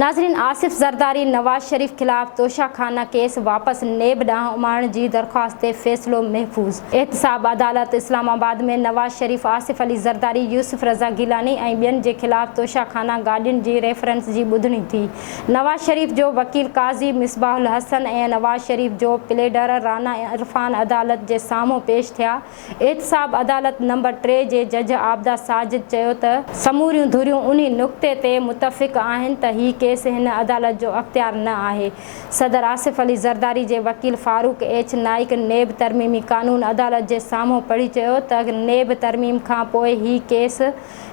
नाज़रीन, आसिफ ज़रदारी नवाज शरीफ खिलाफ तोशाखाना केस वापस नेब ॾांहुं उमारण जी दरख़्वास्त ते फ़ैसिलो महफ़ूज़। एहतसाब अदालत इस्लामाबाद में नवाज शरीफ, आसिफ अली ज़रदारी, यूसुफ रज़ा गिलानी ऐं ॿियनि जे खिलाफ तोशाखाना गाॾियुनि जी रेफरेंस जी ॿुधणी थी। नवाज शरीफ जो वकील काज़ी मिसबाहुल हसन ऐं नवाज शरीफ जो प्लेडर राना इरफान अदालत जे साम्हूं पेश थिया। एहतसाब अदालत नंबर 3 जे जज आबदा साजिद चयो त समूरियूं धुरियूं उन्ही नुक़्ते ते मुतफ़िक़ आहिनि त ही केस हिन अदालत जो अख़्तियार न आहे। सदर आसिफ अली ज़रदारी जे वकील फारूक एच नाइक नेब तरमीमी कानून अदालत जे साम्हूं पढ़ी चयो त नेब तरमीम खां पोइ ही केस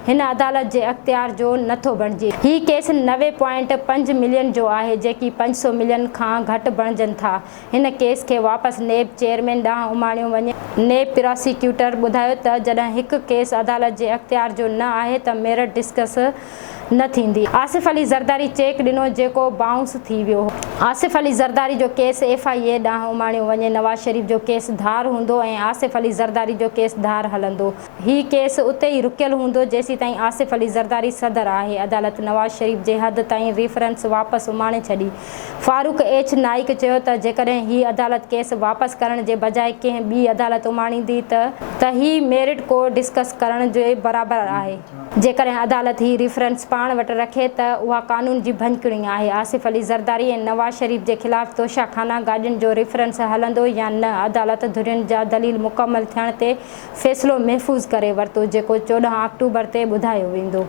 हिन अदालत जे अख़्तियार जो नथो बणिजे। ही केस 90.5 मिलियन जो आहे, जेकी 500 मिलियन खां घटि बणिजनि था। हिन केस खे वापसि नेब चेयरमैन ॾांहुं उमाणियो वञे। नेब प्रोसिक्यूटर ॿुधायो त जॾहिं हिकु केस अदालत जे अख़्तियार जो न आहे त मेरिट डिस्कस न थींदी। आसिफ अली ज़रदारी चेक ॾिनो जेको बाउंस थी वियो हो। आसिफ अली ज़रदारी जो केस FIA ॾांहुं उमाणियो वञे। नवाज शरीफ जो केस धार हूंदो ऐं आसिफ अली ज़रदारी जो केस धार हलंदो। ही केस उते ई रुकियल हूंदो जेसीं ताईं आसिफ अली ज़रदारी सदर आहे। अदालत नवाज शरीफ जे हद ताईं रेफरेंस वापसि उमाणे छॾी। फारूक एच नाइक चयो त जेकॾहिं ही अदालत केस वापसि करण जे बजाए कंहिं ॿी अदालत उमाणींदी त ही मेरिट को डिस्कस करण जे बराबरि आहे। जेकॾहिं अदालत ही रेफरेंस पाण वटि रखे त उहा कानून जी भञकिणी आहे। आसिफ अली ज़रदारी ऐं नवाज शरीफ जे खिलाफ़ तोशाखाना गाॾियुनि जो रेफरेंस हलंदो या न, अदालत धुरियुनि जा दलील मुकमल थियण ते फ़ैसिलो महफ़ूज़ करे वरितो, जेको 14 अक्टूबर ते ॿुधायो वेंदो।